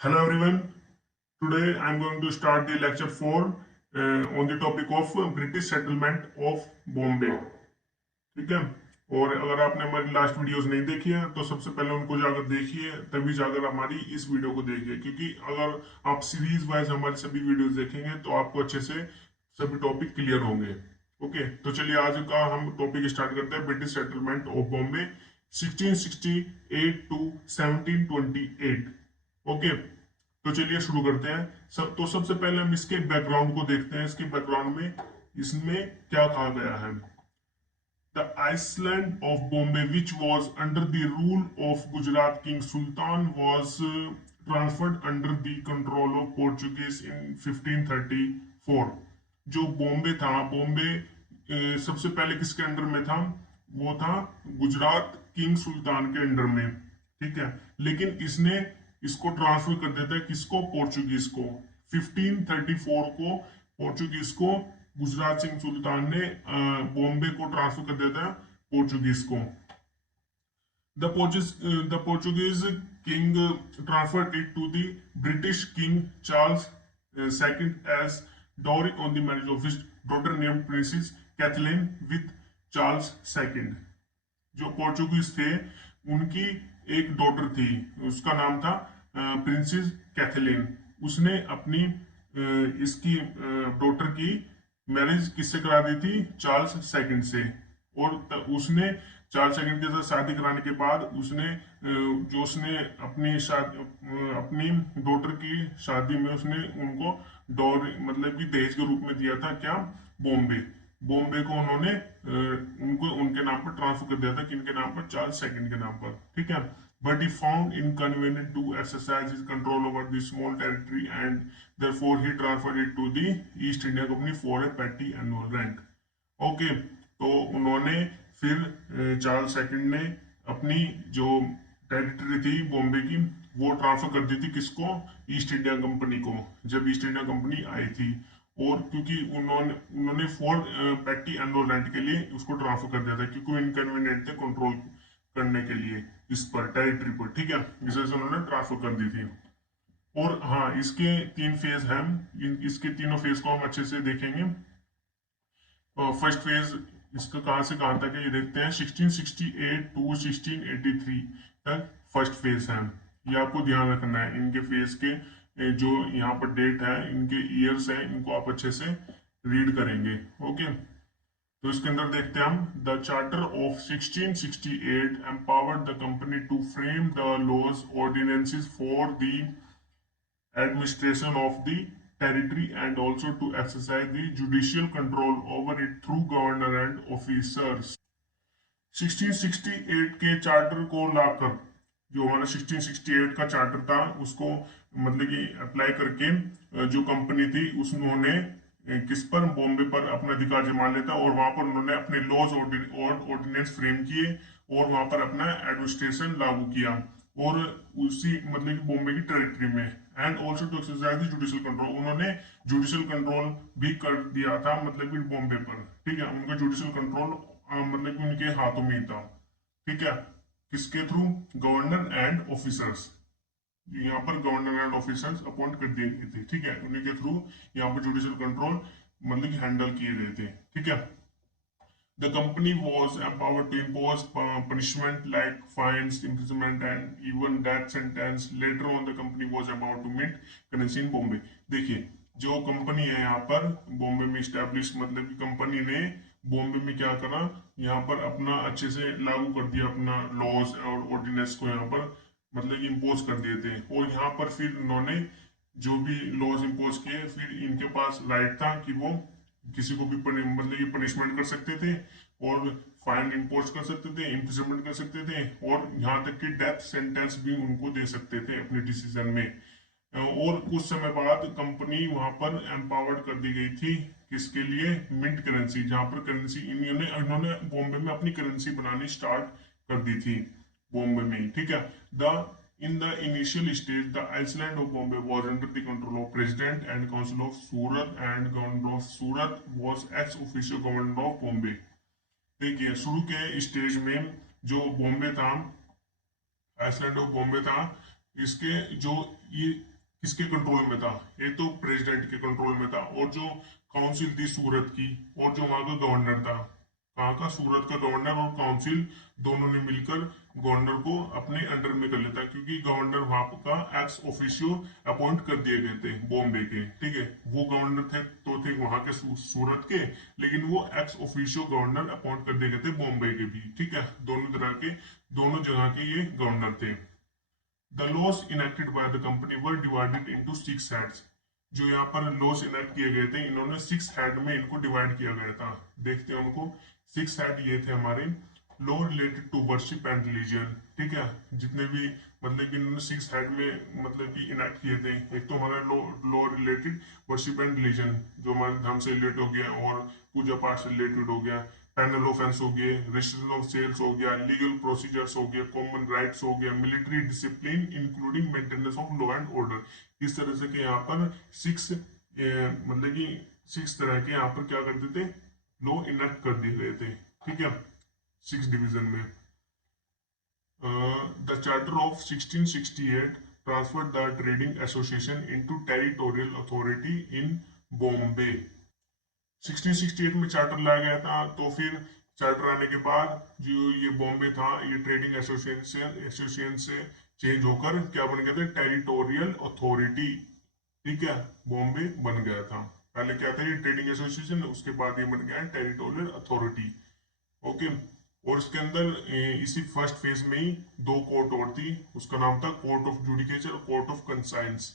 Hello everyone. Today I am going to start the lecture 4 on the topic of British settlement of Bombay. ठीक है। और अगर आपने हमारी लास्ट वीडियोस नहीं देखी है तो सबसे पहले उनको जाकर देखिए, तभी जाकर हमारी इस वीडियो को देखिए, क्योंकि अगर आप सीरीज वाइज हमारी सभी वीडियोस देखेंगे तो आपको अच्छे से सभी टॉपिक क्लियर होंगे। ओके, तो चलिए आज का हम टॉपिक स्टार्ट करते हैं। British settlement of Bombay 1668 to 1728। Okay, तो चलिए शुरू करते हैं। सबसे पहले हम इसके बैकग्राउंड को देखते हैं। इसके बैकग्राउंड में इसमें क्या कहा गया है। The island of Bombay, which was under the rule of Gujarat King Sultan, was transferred under the control of Portuguese in 1534। जो बॉम्बे था, बॉम्बे सबसे पहले किसके अंडर में था? वो था गुजरात किंग सुल्तान के अंडर में। ठीक है, लेकिन इसने इसको ट्रांसफर कर देता है किसको? पोर्चुगीज को। 1534 को पोर्चुगीज को गुजरात सिंह सुल्तान ने बॉम्बे को ट्रांसफर कर दिया था पोर्चुगीज को। The Portuguese king transferred it to the British king Charles II as dowry on the marriage of his daughter named Princess Kathleen with Charles II। जो पोर्चुगीज थे उनकी एक डॉटर थी, उसका नाम था प्रिंसेस कैथलीन। उसने अपनी इसकी डॉटर की मैरिज किससे करा दी थी? चार्ल्स सेकंड से। और उसने चार्ल्स सेकंड के साथ शादी कराने के बाद उसने जो उसने अपनी डॉटर की शादी में उसने उनको डॉर मतलब कि दहेज के रूप में दिया था क्या? बॉम्बे। बॉम्बे को उन्होंने उनको उनके नाम पर ट्रांसफर कर दिया था, किनके नाम पर? चार्ल्स सेकंड के नाम पर। ठीक है, but he found inconvenient to exercise his control over the small territory and therefore he transferred it to the East India Company for a petty annual rent। Okay, तो उन्होंने फिर चार्ल्स सेकंड ने अपनी जो टेरिटरी थी बॉम्बे की वो transfer कर दी थी किसको? ईस्ट इंडिया कंपनी को, जब ईस्ट इंडिया कंपनी आई थी। और क्योंकि उन्होंने उन्होंने फॉर पेटी एनुअल रेंट के लिए उसको ट्रांसफर कर दिया था, क्योंकि वो इनकन्वीनियंट थे कंट्रोल करने के लिए इस पर टेरिटरी पर। ठीक है, इस वजह से उन्होंने ट्रांसफर कर दी थी। और हाँ, इसके तीन फेज हैं। इसके तीनों फेज को हम अच्छे से देखेंगे। फर्स्ट फेज इसका कहाँ से कहाँ तक है ये देखते हैं। 1668 टू 1683 तक फर्स्ट फेज है। ये आपको ध्यान रखना है। इनके फेज के जो यहाँ पर डेट है, इनके ईयर्स है, इनको आप अच्छे से रीड करेंगे। ओके, तो इसके अंदर देखते हैं हम। The charter of 1668 empowered the company to frame the laws ordinances for the administration of the territory and also to exercise the judicial control over it through governor and officers। 1668 के charter को लाकर, जो हमारा 1668 का charter था उसको मतलब कि apply करके जो कंपनी थी उन्होंने किस पर? बॉम्बे पर अपना अधिकार जमा लेता, और वहां पर उन्होंने अपने लॉज और ऑर्डिनेंस फ्रेम किए और वहां पर अपना एडमिनिस्ट्रेशन लागू किया, और उसी मतलब कि बॉम्बे की टेरिटरी में। And also to exercise the judicial control, उन्होंने जुडिशियल कंट्रोल भी कर दिया था मतलब कि बॉम्बे पर। ठीक है, उनका जुडिशियल कंट्रोल मतलब कि उनके हाथों में ही था। ठीक है, किसके थ्रू? Governor and officers. यहाँ पर गवर्नर एंड ऑफिसर्स अपॉइंट कर दिए गए थे। ठीक है, उन्हीं के थ्रू यहाँ पर जुडिशियल कंट्रोल मतलब कि हैंडल किए गए थे। ठीक है, the company was empowered to impose punishment like fines, imprisonment, and even death sentence. Later on, the company was about to mint currency in Bombay। देखिए, जो कंपनी है यहाँ पर बॉम्बे में स्टैब्लिश, मतलब कि कंपनी ने बॉम्बे में क्या करा? यहाँ पर अपना अच्छे से लागू कर दिया अपना लॉज और ऑर्डिनेंस को यहाँ पर मतलब कि इम्पोज कर दिए थे। और यहाँ पर फिर उन्होंने जो भी लॉज इम्पोज किए, फिर इनके पास राइट था कि वो किसी को भी मतलब ये पनिशमेंट कर सकते थे, और फाइन इम्पोज कर सकते थे, इम्प्रिजनमेंट कर सकते थे, और यहाँ तक कि डेथ सेंटेंस भी उनको दे सकते थे अपने डिसीजन में। और कुछ समय बाद कंपनी वहां पर एम्पावर्ड कर दी गई थी किसके लिए? मिंट करेंसी, जहां पर करेंसी इन्होंने इन्होंने बॉम्बे में अपनी करेंसी बनानी स्टार्ट कर दी थी बॉम्बे में ही। ठीक है, the in the initial stage, the island of Bombay was under the control of President and Council of Surat, and Governor of Surat was ex officio Governor of Bombay। देखिए, शुरू के stage में जो बॉम्बे था, आइसलैंड ऑफ बॉम्बे था, इसके जो ये किसके कंट्रोल में था, ये तो प्रेसिडेंट के कंट्रोल में था, और जो काउंसिल थी सूरत की, और जो वहां का गवर्नर था, कहाँ का, सूरत का गवर्नर और काउंसिल, दोनों ने मिलकर गवर्नर को अपने अंडर में कर लेता, क्योंकि गवर्नर वहां का एक्स ऑफिशियो अपॉइंट कर दिए गए थे बॉम्बे के, ठीक है। वो गवर्नर थे तो थे वहां के सूरत के, लेकिन वो एक्स ऑफिशियो गवर्नर अपॉइंट कर दिए गए थे बॉम्बे के भी, ठीक है। दोनों तरह के, दोनों जगह के ये गवर्नर थे। The laws enacted by the company were divided into six heads. जो यहाँ पर लॉस इनेक्ट किए गए थे, इन्होंने सिक्स हेड में इनको डिवाइड किया गया था। देखते हैं उनको। सिक्स हेड ये थे हमारे, law related to worship and religion, ठीक है। जितने भी मतलब कि इन्होंने सिक्स हेड में मतलब कि इनेक्ट किए थे, एक तो हमारा law law related worship and religion, जो हमारे धर्म से रिलेटेड हो गया और पूजा पाठ से रिलेटेड हो गया। पैनल ऑफेंस हो गए, रजिस्ट्रेशन ऑफ सेल्स हो गया, लीगल प्रोसीजर्स हो गया, कॉमन राइट्स हो गया, military discipline including maintenance of law and order. इस तरह से के यहाँ पर सिक्स मतलब कि सिक्स तरह के यहाँ पर क्या करते थे, लॉ इनेक्ट कर दिए गए थे, ठीक है, सिक्स डिवीजन में। The Charter of 1668 transferred the trading association into territorial authority in Bombay। 1668 में चार्टर लाया गया था, तो फिर चार्टर आने के बाद जो ये बॉम्बे था, ये ट्रेडिंग एसोसिएशन एसोसिएशन से चेंज होकर क्या बन गया था, टेरिटोरियल अथॉरिटी, ठीक है। बॉम्बे बन गया था। पहले क्या था, ये ट्रेडिंग एसोसिएशन, उसके बाद ये बन गया है टेरिटोरियल अथॉरिटी, ओके। और इसके अंदर इसी फर्स्ट फेज में ही दो कोर्ट और थी, उसका नाम था कोर्ट ऑफ जुडिकेचर और कोर्ट ऑफ कंसाइंस।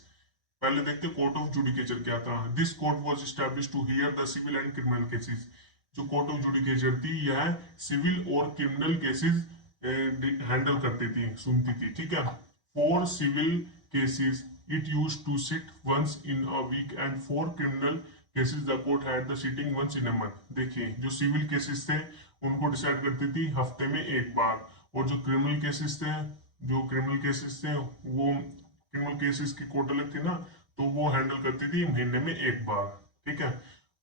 पहले देखते कोर्ट ऑफ जुडिकेचर क्या था। This court was established to hear the civil and criminal cases. जो कोर्ट ऑफ जुडिकेचर थी, यह सिविल और क्रिमिनल केसेस हैंडल करती थी, सुनती थी, ठीक है। For civil cases it use to sit once in a week and for criminal cases the court had the sitting once in a month. देखिए, जो सिविल केसेस थे उनको डिसाइड करती थी हफ्ते में एक बार, और जो क्रिमिनल केसेस थे, जो क्रिमिनल केसेस थे वो क्रिमिनल केसेस की कोर्ट अलग थी ना, तो वो हैंडल करती थी महीने में एक बार, ठीक है।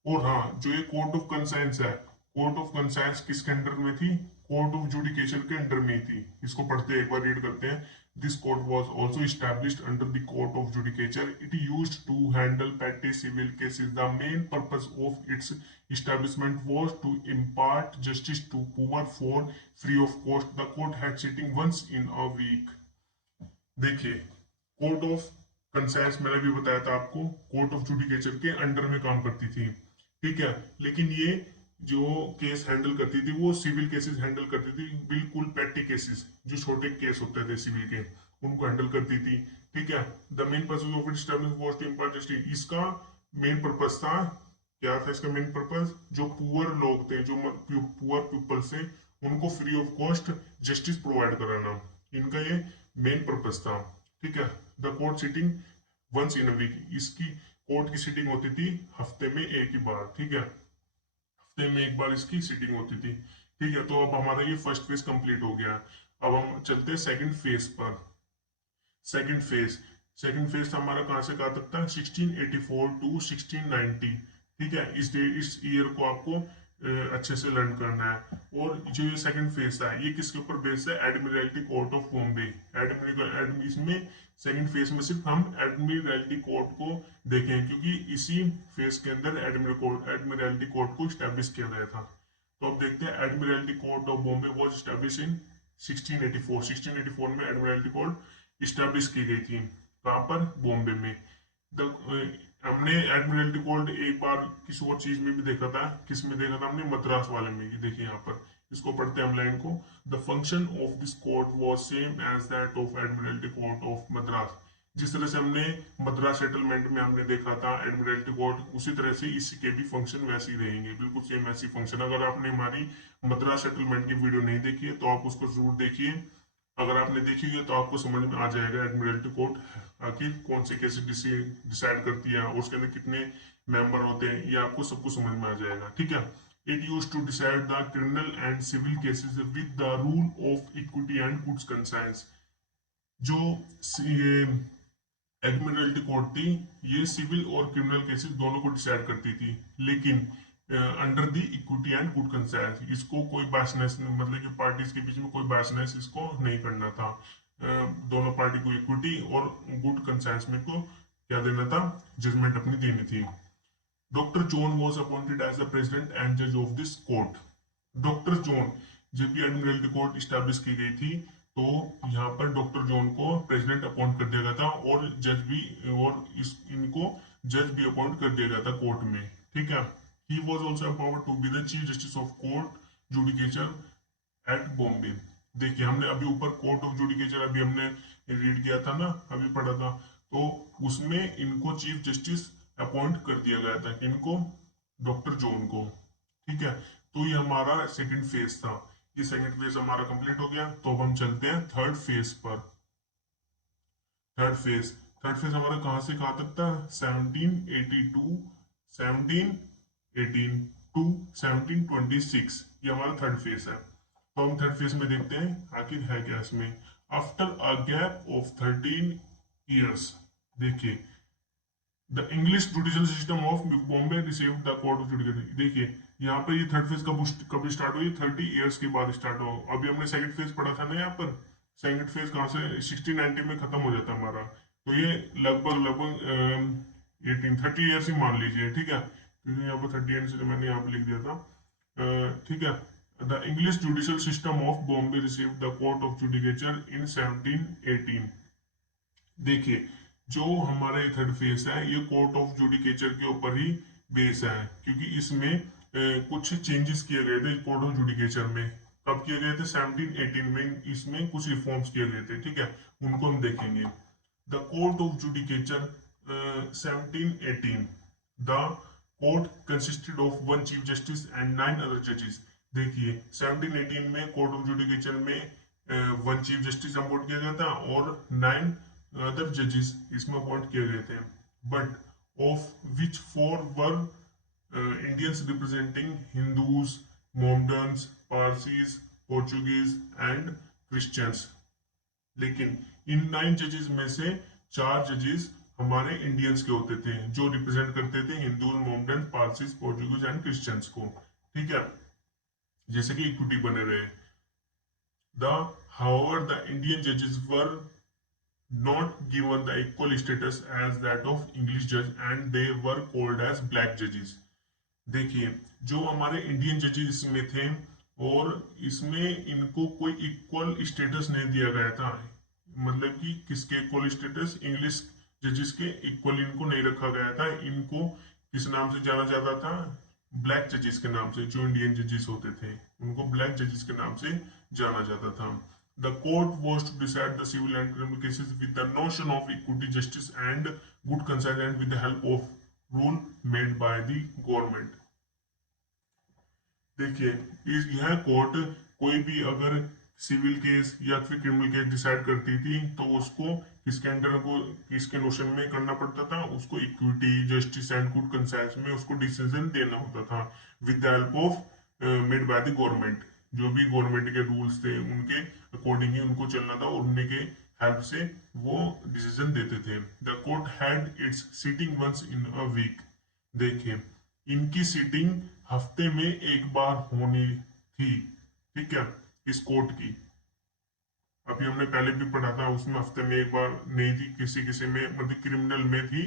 और हाँ, जो ये कोर्ट ऑफ कंसाइंस है, कोर्ट ऑफ कंसाइंस किसके अंडर में थी, कोर्ट ऑफ जुडिकेशन के अंडर में थी। इसको पढ़ते हैं, एक बार रीड करते हैं। This court was also established under the court of judicature. It used to handle petty civil cases. The main purpose of its establishment was to impart justice to poor for free of cost. The court had sitting once in a week। देखिए, court of conscience मैंने भी बताया था आपको, court of judicature के under में काम करती थी, ठीक है। लेकिन ये जो केस हैंडल करती थी, वो सिविल केसेस हैंडल करती थी, बिल्कुल पेटी केसेस, जो छोटे केस होते थे सिविल के, उनको हैंडल करती थी, ठीक है। The main purpose of it established was to impart justice. इसका मेन पर्पस था, क्या था इसका मेन पर्पस, जो पुअर लोग थे, जो पुअर पीपल से, उनको free of cost justice provide कराना, इनका ये मेन पर्पस था, ठीक है। The court sitting once in a week. इसकी कोर्ट की सिटिंग होती थी हफ्ते में एक ही बार, ठीक है, हफ्ते में एक बार इसकी सिटिंग होती थी, ठीक है। तो अब हमारा ये फर्स्ट फेज कंप्लीट हो गया। अब हम चलते हैं सेकंड फेज पर। सेकंड फेज, सेकंड फेज हमारा कहाँ से कहाँ तक था, 1684 टू 1690, ठीक है। इस ईयर को आपको अच्छे से लर्न करना है। और जो ये सेकंड फेज है, ये किसके ऊपर बेस्ड है, एडमिरल्टी कोर्ट ऑफ बॉम्बे। इसमें सेकंड फेज में सिर्फ हम एडमिरल्टी कोर्ट को देखें, क्योंकि इसी फेज के अंदर एडमिरल्टी कोर्ट को स्टैब्लिश किया गया था। तो अब देखते हैं, Admiralty court of Bombay was establish in 1684। 1684 में एडमिरल्टी कोर्ट स्टैब्लिश की गई थी, कहाँ पर, बॉम्बे में। द हमने एडमिरल्टी कोर्ट एक बार किसी और चीज में भी देखा था, किस में देखा था हमने, मद्रास वाले में। ये देखिए यहाँ पर, इसको पढ़ते हैं हम लाइन को। The function of this court was same as that of admiralty court of Madras. जिस तरह से हमने मद्रास सेटलमेंट में हमने देखा था एडमिरल्टी कोर्ट, उसी तरह से इसके भी फंक्शन वैसे ही रहेंगे, बिल्कुल सेम ऐसी फंक्शन। अगर आपने हमारी मद्रास सेटलमेंट की वीडियो नहीं देखी है तो आप उसको जरूर देखिए। अगर आपने देखी हुई है तो आपको समझ में आ जाएगा एडमिरल्टी कोर्ट आखिर कौन से केसेस डिसाइड करती है, और उसके अंदर कितने मेंबर होते हैं, ये आपको सब कुछ समझ में आ जाएगा, ठीक है। It use to decide the criminal and civil cases with the rule of equity and goods conscience. जो ये एडमिरल्टी कोर्ट थी, ये सिविल और क्रिमिनल केसेस दोनों को डिसाइड करती थी, लेकिन under the equity and good conscience. इसको कोई बायसनेस, मतलब कि पार्टीज के बीच में कोई बायसनेस इसको नहीं करना था। दोनों पार्टी को इक्विटी और गुड कंसेंस में को क्या देना था, जजमेंट अपनी देनी थी। Doctor John was appointed as the president and जज of this court. Doctor John, जब भी एडमिरल्टी कोर्ट स्टैब्लिश की गई थी तो यहाँ पर डॉक्टर जॉन को प्रेसिडेंट अपॉइंट कर दिया गया था और जज भी, और इनको जज भी अपॉइंट कर दिया गया था कोर्ट में, ठीक है। He was also empowered to be the chief justice of court judicature at Bombay. देखिए हमने अभी ऊपर कोर्ट ऑफ जुडिकेचर अभी हमने रीड किया था ना, अभी पढ़ा था, तो उसमें इनको चीफ जस्टिस अपॉइंट कर दिया गया था, इनको डॉक्टर जॉन को, ठीक है। तो ये हमारा सेकंड फेज था, ये सेकंड फेज हमारा कंप्लीट हो गया। तो अब हम चलते हैं थर्ड फेज पर। थर्ड फेज हमारा कहां से कहां तक था, 1782, 1718 टू 1726, ये हमारा थर्ड फेज है। तो हम थर्ड फेज में देखते हैं आखिर है क्या इसमें। After a gap of 13 years, देखिए the English judicial system of Bombay received the court of judicial. देखिए यहाँ पर ये थर्ड फेज कब स्टार्ट हुई, 30 years के बाद स्टार्ट हो। अभी हमने सेकंड फेज पढ़ा था ना, यहाँ पर सेकंड फेज कहाँ से 1690 में खत्म हो जाता हमारा, तो ये लगभग लगभग 18 30 years ही मान लीजिए, ठीक है, क्योंकि यहाँ पर 30 years से मैंने यहाँ पर लिख दिया था, ठीक है। The English judicial system of Bombay received the court of judicature in 1718। देखिए जो हमारे थर्ड फेस है ये कोर्ट ऑफ जुडिकेचर के ऊपर ही बेस है, क्योंकि इसमें कुछ चेंजेस किए गए थे कोर्ट ऑफ जुडिकेचर में। कब किए गए थे, 1718 में इसमें कुछ रिफॉर्म्स किए गए थे, ठीक है, उनको हम देखेंगे। The court of judicature 1718, the court consisted of one chief justice and 9 other जजेस। देखिए 1718 में कोर्ट ऑफ जुडिकेचर में वन चीफ जस्टिस अपॉइंट किया गया था और 9 other जजेस इसमें अपॉइंट किए गए थे, but of which 4 were Indians representing Hindus, Mohammedans, Parsis, Portuguese and Christians. लेकिन इन 9 जजेस में से 4 जजेस हमारे इंडियंस के होते थे जो रिप्रेजेंट करते थे हिंदू, मोमडन, पारसीज, पोर्चुगीज एंड क्रिश्चियंस को, ठीक है, जैसे कि इक्विटी बने रहे। द हाउएवर द इंडियन जजेस वर not given the equal status as that of English judge and they were called as black judges। देखिए जो हमारे इंडियन जजेस में थे और इसमें इनको कोई इक्वल स्टेटस नहीं दिया गया था, मतलब कि किसके इक्वल स्टेटस, इंग्लिश जजेस के इक्वल इनको नहीं रखा गया था। इनको किस नाम से जाना जाता था, ब्लैक जजेस के नाम से। जो इंडियन जजेस होते थे उनको ब्लैक जजेस के नाम से जाना जाता था। The court was to decide the civil and criminal cases with the notion of equity, justice and good conscience and with the help of rule made by the government। देखिए यह कोर्ट कोई भी अगर सिविल केस या फिर criminal case decide करती थी तो उसको किसके अंडर को किसके नोशन में करना पड़ता था, उसको equity, justice and good conscience में उसको डिसीजन देना होता था with the help of made by the government. जो भी गवर्नमेंट के रूल्स थे उनके अकॉर्डिंग ही उनको चलना था और उनके हेल्प से वो डिसीजन देते थे। The court had its sitting once in a week. देखिए इनकी सीटिंग हफ्ते में एक बार होनी थी, ठीक है, इस कोर्ट की। अभी हमने पहले भी पढ़ा था उसमें हफ्ते में एक बार नहीं थी, किसी किसी में मतलब क्रिमिनल में थी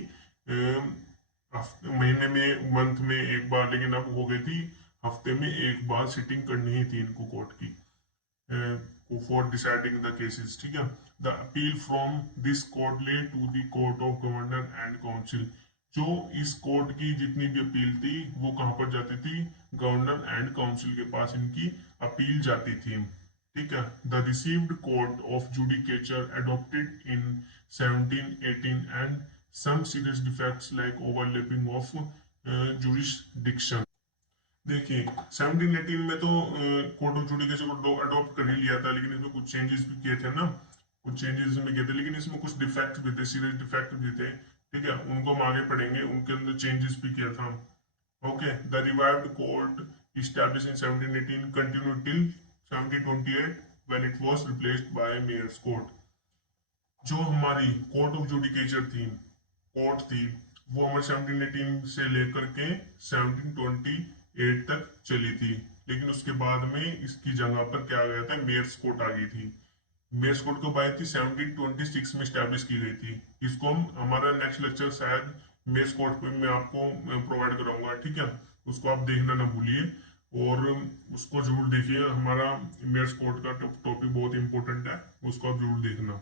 महीने में, मंथ में एक बार, लेकिन अब हो गई थी हफ्ते में एक बार सीटिंग करनी ही थी इनको कोर्ट की फॉर डिसाइडिंग द केसेस, ठीक है। The appeal from this court lay to the court of governor and council. जो इस कोर्ट की जितनी भी अपील थी वो कहां पर जाती थी, गवर्नर एंड काउंसिल के पास इनकी अपील जाती थी, ठीक है। The received court of judicature adopted in 1718 and some serious defects like overlapping of jurisdiction. देखिए 1718 में तो कोर्ट ऑफ जुडिकेशन को अडॉप्ट कर ही लिया था, लेकिन इसमें कुछ चेंजेस भी किए थे ना, कुछ चेंजेस इसमें किए थे, लेकिन इसमें कुछ डिफेक्ट भी थे, सीरियस डिफेक्ट भी थे, ठीक है, उनको हम आगे पढ़ेंगे, उनके अंदर चेंजेस भी किया था। Okay, the revived court established in 1718 continued till 1728 when it was replaced by mayor's court। जो हमारी कोर्ट ऑफ जुडिकेचर थी, कोर्ट थी, वो हमारे 1718 से लेकर के 1728 तक चली थी, लेकिन उसके बाद में इसकी जगह पर क्या आ गया था, मेयर्स कोर्ट आ गई थी। मेयर्स कोड कब आई थी? 1726 में स्टैब्लिश की गई थी। इसको हम हमारा नेक्स्ट लेक्चर शायद मेयर्स कोड पे मैं आपको प्रोवाइड कराऊंगा, ठीक है? उसको आप देखना ना भूलिए, और उसको जरूर देखिए। हमारा मेयर्स कोड का टॉपिक बहुत इंपॉर्टेंट है, उसको आप जरूर देखना।